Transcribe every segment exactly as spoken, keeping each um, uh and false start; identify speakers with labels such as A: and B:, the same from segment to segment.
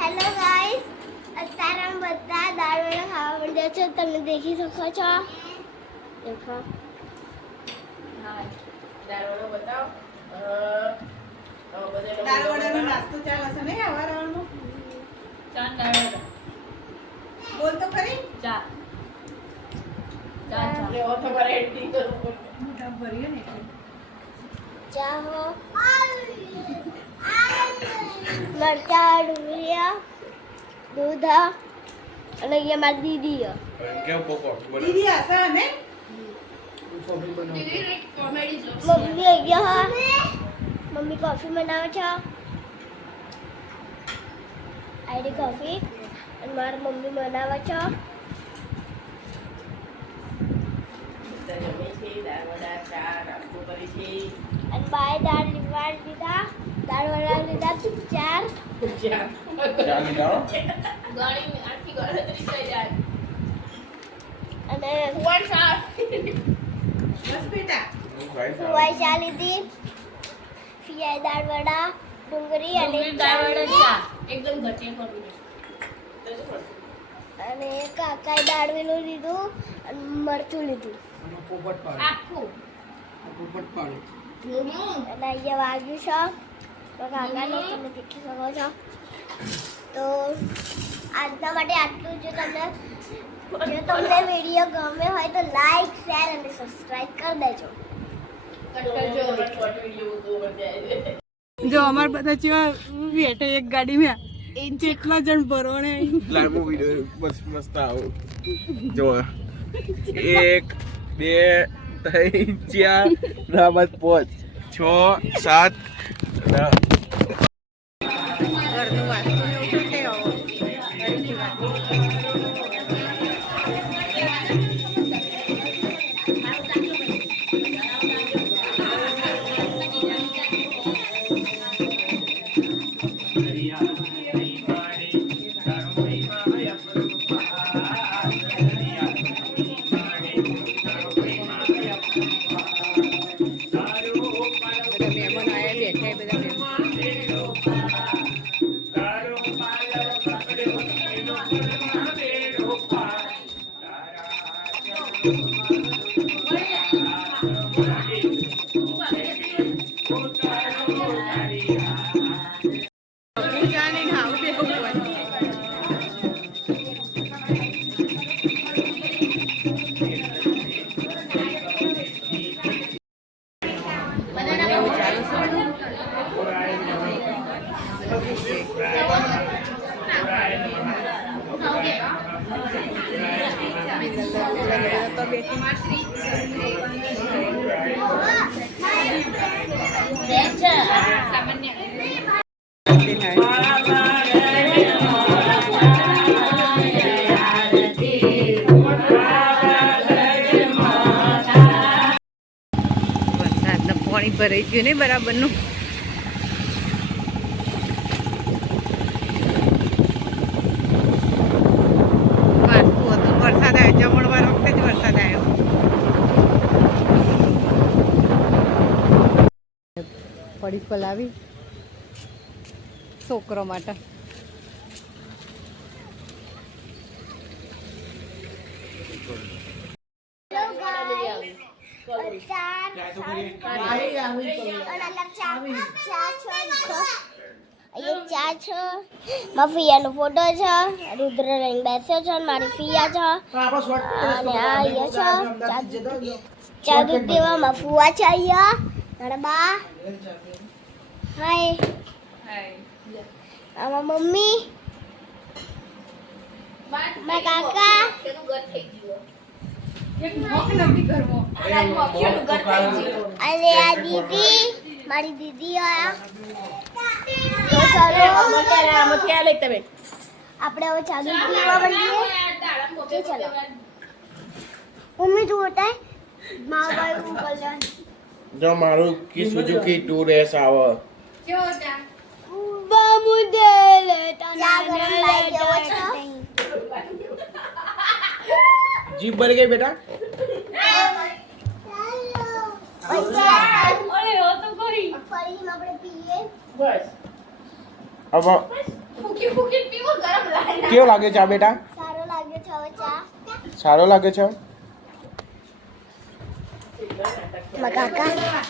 A: Hello guys, અત્યારે અમે બધા દાળવડા ખાવા માંડ્યા છે. તમે દેખી શકો છો. દેખો
B: હા દાળવડો બતાવો.
C: દાળવડાનો નાસ્તો ચાલે છે ને આવારવાનો.
B: ચાર દાળવડા
C: બોલ તો ખરી.
B: ચાર ચાર ચાર એવો તો મારે એડિટિંગ કરવું પડે.
C: મોટા ભરીએ ને એટલે.
A: ચાહો મરચા ડુંગળીયા દૂધ અને અહીંયા મારી દીદી છે.
D: કેવું પોકો
C: દીદી આશા ને
A: મમ્મી અહીંયા હા મમ્મી કોફી બનાવે છે. આઈડી કોફી અને મારી મમ્મી બનાવે છે.
B: જમે છે દાળવડા ચાર નાસ્તો કરે છે.
A: અને બાય દાળ લીવા લીધા દાળ વડા લીધા ચાર
B: ચાર
D: ચાલી જાઓ
B: ગણી આખી ગણતરી થઈ જાય.
A: અને
B: વન ચાર
C: બસ બેટા.
D: હું ખાઈ
A: સુવાઈ ચા લીધી ફિયાઈ દાળ વડા ડુંગળી અને
B: દાળવડા
A: ચાર
B: ચાર એકદમ ઘટે કરું
A: અને કાકાએ દાળવેલું લીધું અને મરચું લીધું
C: પોપટ
B: આખું
C: પોપટ પાડો.
A: અને અહીંયા વાગ્યું છે તો કાકાને તમે દેખી શકો છો. તો આજના માટે આટલું. જો તમને જો તમને વિડીયો ગમે હોય તો લાઈક શેર અને સબસ્ક્રાઇબ કરી દેજો.
C: જો અમાર બધા જેવા બેઠે એક ગાડીમાં એ જેટલા જણ ભરવાને
D: લાંબો વિડિયો બસ મસ્ત આવો જો એક બે ત્રણ ચાર ના બસ પાંચ છ સાત ના
C: ઘરનું વાસ્તુ એવું કે આવો ઘરેથી વાસ્તુ. વરસાદનું પાણી ભરાઈ ગયું ને બરાબરનું. વાસ્તુ હતું વરસાદ આવ્યો જમણવાર વખતે જ વરસાદ આવ્યો. પડીકો લાવી છોકરો માટે.
A: ચા છે મારી ફિયાનો ફોટો છે. રુદ્ર રહીને બેસ્યો છે અને મારી ફિયા છે. અને આ અહીંયા છે ચા દૂધ દેવા મારા ફુવા છે. અહીંયા મારા બા હાય આમાં મમ્મી મારા કાકા અને આ દીદી મારી દીદી આયા. આપણે હવે ચાલુ પીવા માંડીએ. ચલો મમ્મી તું બતાય મા ભાઈ કલ્યાણ
D: જો મારું કી સુઝુકી ટુ એસ આવે
A: બામુદેલ ચા ગરમ લાઈ દેવો છો.
D: જીભ ભરી ગઈ બેટા
A: ફરીમાં આપણે પીએ.
B: બસ
D: હવે
B: ફૂકી ફૂકી પીવું
D: કેવો લાગે ચા બેટા?
A: સારો લાગે છે હવે ચા.
D: સારો લાગે છે?
A: મારા કાકા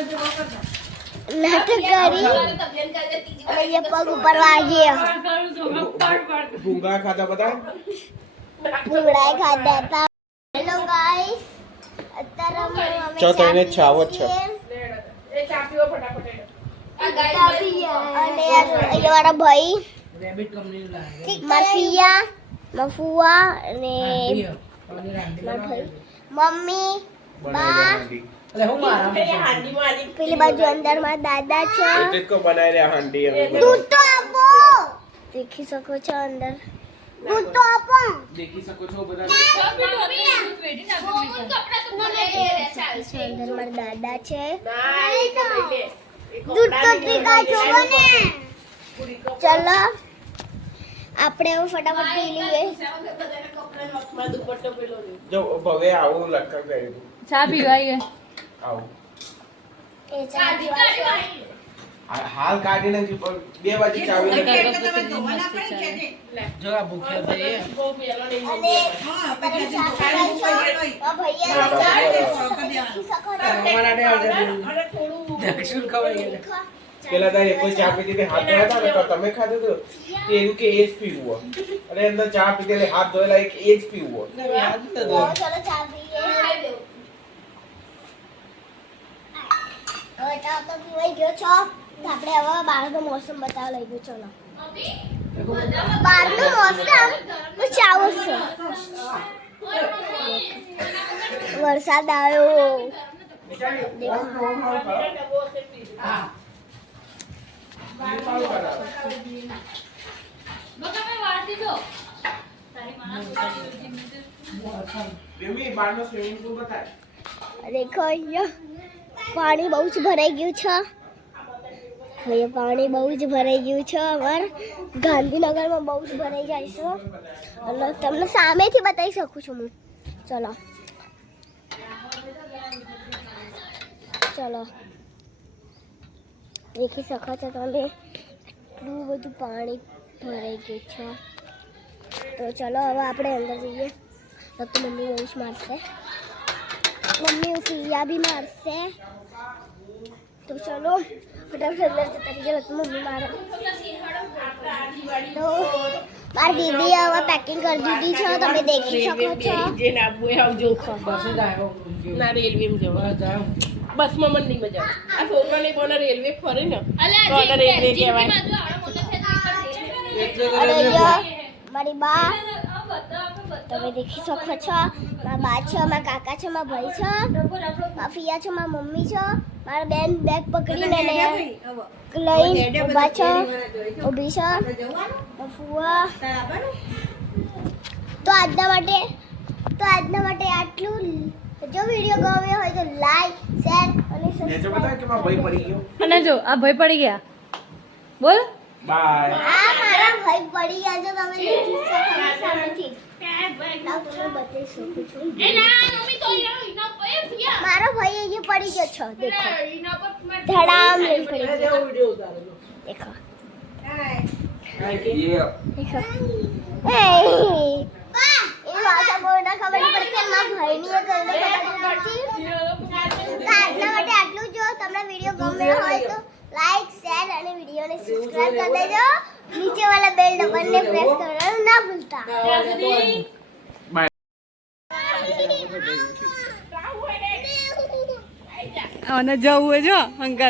A: નાટક કરી અને એ પગ ઉપર વાગ્યો.
D: ભૂંગળા ખાધા બધા?
A: ભૂંગળા ખાધા હતા. હેલો ગાઈસ, અત્યારે અમે અમે
D: ચા તઈને જ છાવ જ છે.
B: એ ચા પીવો ફટાફટ હેડો. આ ગાય
A: ચા પીએ. અને અહીંયા મારા ભાઈ મફિયા મફુઆ અને મારા ભાઈ મમ્મી બા. પેલી બાજુ અંદર મારા દાદા છે.
D: એટલે જ કો બનાવી રહ્યા હાંડી અમે બધા.
A: દૂધ તો આપો. દેખી શકો છો અંદર દૂધ તો આપો.
D: દેખી શકો છો બધા.
A: અંદર મારા દાદા છે.
B: ના એ તો લઈ લે.
A: દૂધ તો પીતા છો બને. ચલો આપણે હવે ફટાફટ પી લઈએ.
B: કપડાનો દુપટ્ટો પેલો લે.
D: જો ભવે આવું લટકા કર્યું.
C: ચા પીવાય
D: આવું
A: એ ચા પીવા છે.
D: આ- હાલ કાઢી નાખી પણ બે બાજુ ચાવી
B: જો આ ભૂખ્યા થઈ
A: અને અત્યારે ચા પીવા છે. આ ભૈયા ચા દેખી શકો છો.
D: પેલા તારે કોઈ ચા પીધી હતી, હાથ ધોયા હતા ને તો તમે ખાધું હતું તે એવું કે એ જ પીવું હોય. અને અંદર ચા પીધી એટલે હાથ ધોયેલા એક એ જ પીવું હોય.
A: તો ચલો ચા પીએ. હવે ચા તો પીવાઈ ગયો છો તો આપણે હવે બહારનો મોસમ બતાવવા લઈ ગયો. ચલો બહારનો મોસમ તો ચાવો છે. વરસાદ આવ્યો.
D: બેમી, બહારનો સ્વિમિંગ પૂલ બતાય.
A: દેખો અહીંયા પાણી બહુ જ ભરાઈ ગયું છે. અહીંયા પાણી બહુ જ ભરાઈ ગયું છે. અમાર ગાંધીનગરમાં બહુ જ ભરાઈ જાય છે અને તમને સામેથી બતાવી શકું છું હું. ચલો ચલો દેખી શકો છો તમે એટલું બધું પાણી ભરાઈ ગયું છે. તો ચલો હવે આપણે અંદર જઈએ. તો મમ્મી બહુ જ મારશે. મમ્મી ફિયા भी मारसे. तो चलो फटाफट अंदर से तरीके लगता मम्मी मारे. तो मार दीदी હવે પેકિંગ કરી દીધી છે. તમે દેખી શકો છો.
B: જે ના બોય આવજો બસ જ આવ્યો. ના રેલવે માં જવા જાવ. બસમાં મન નહીં મજા આવે. આ છોકરાને કોને રેલવે ફરે ને તો રેલવે કહેવાય.
A: અને અહીંયા મારી બા તમે દેખી શકો છો. મારા બા છે, મારા કાકા છે, મારા ભાઈ છે, મારા ફિયા છે, મારા મમ્મી છે, મારા બેન બેગ પકડીને લઈને ઊભા છે, ઊભી છે, મારા ફુવા. તો આજના માટે તો આજના માટે આટલું. જો વિડીયો ગમ્યો હોય તો લાઈક શેર અને
D: નેચે બતાય કે મારો ભાઈ પડી ગયો.
C: અને જો આ ભાઈ પડી ગયા. બોલ
D: બાય.
A: આ મારા ભાઈ પડી ગયા છે. તમે દેખી શકો છો સામેથી. લાવ તમને બતાવી શકું છું.
B: એ ના મમ્મી તો ઈના ઈના પર ફિયા.
A: મારો ભાઈ અહીંયા પડી ગયો છે. દેખો
B: ઈના પર
A: ધડામ લઈને પડી ગયો.
B: વિડિયો ઉતારો.
A: દેખો
D: યે.
A: દેખો એ એ ભાષા બોલતા ખબર નહીં પડતી. મારા ભાઈની એ કઈને ખબર નહીં પડતી. તો આજના માટે આટલું. જો તમને વિડીયો ગમ્યો હોય તો લાઈક શેર અને વિડીયોને સબસ્ક્રાઇબ કરી દેજો. નીચે વાળા બેલ બટનને પ્રેસ કરવાનું ના ભૂલતા.
D: બાય.
C: અને જવું હોય જો અંગત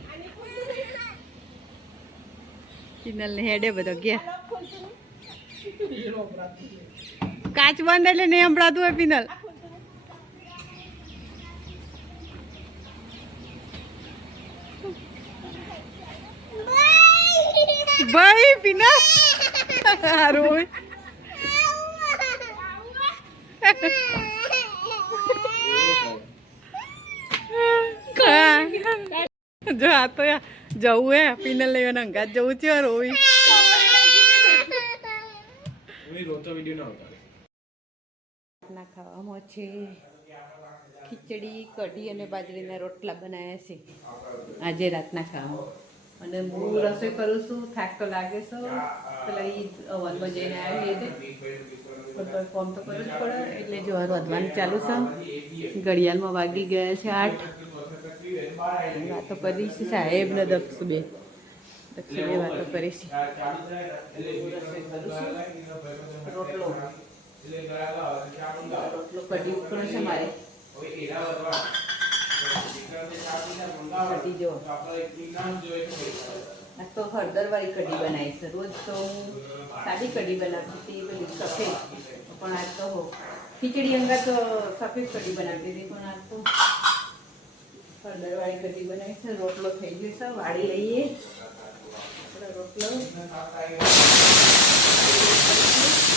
C: કિનલ ને હેડે બધો ગયા. કાચ બંધ એટલે નહીં સંભળાતું હોય પિનલ. ભાઈ પિનલ હારું હોય. જો આ તો જવું હે પિનલ લેવાના અંગાત જવું છે રોવી.
D: મેં રોતો વિડિયો ના ઉતારે.
C: ના ખાવામાં છે ખીચડી કઢી અને બાજરીના રોટલા બનાવ્યા છે આજે રાતના ખાવામાં. અને હું રસોઈ કરું છું, થાક તો લાગે છે. પેલા એ અવનમાં જઈને આવી રીતે પણ ફોન તો કરવું જ પડે. એટલે જો વધવાનું ચાલુ છે. ઘડિયાળમાં વાગી ગયા છે આઠ. વાતો કરીશ સાહેબ ને દક્ષ બે દક્ષ બે વાતો કરીશ. રોટલો રોટલો કઢી ઉકળો છે મારે. કઢી જો આ તો હળદરવાળી કઢી બનાવી છે. રોજ તો હું સાદી કઢી બનાવતી હતી પેલી સફેદ, પણ આજ તો ખીચડી અંગા તો સફેદ કઢી બનાવતી હતી, પણ આજ તો હળદરવાળી કઢી બનાવી છે. રોટલો થઈ ગયો છે, વાળી લઈએ આપણે રોટલો.